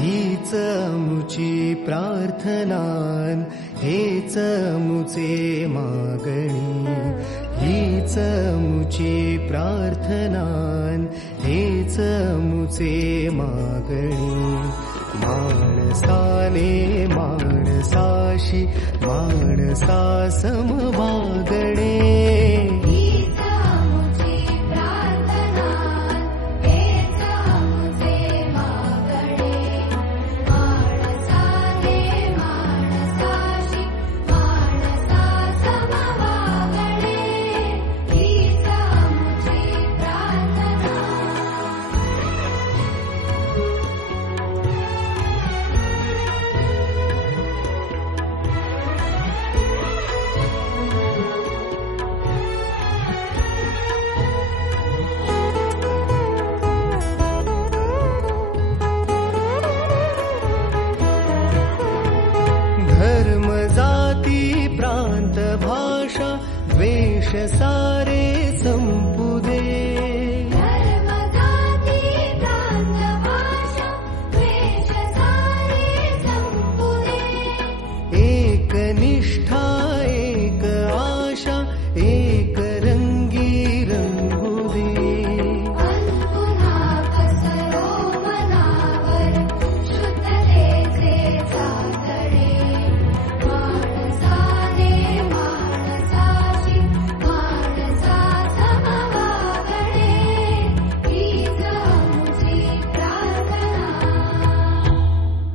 हीच मुची प्रार्थनान, हेच मुचे मागणी. हीच मुची प्रार्थनान, हेच मुचे मागणी. माणसाने माणसाशी माणसा समभागणे. धर्म जाती प्रांत भाषा द्वेष सारे सम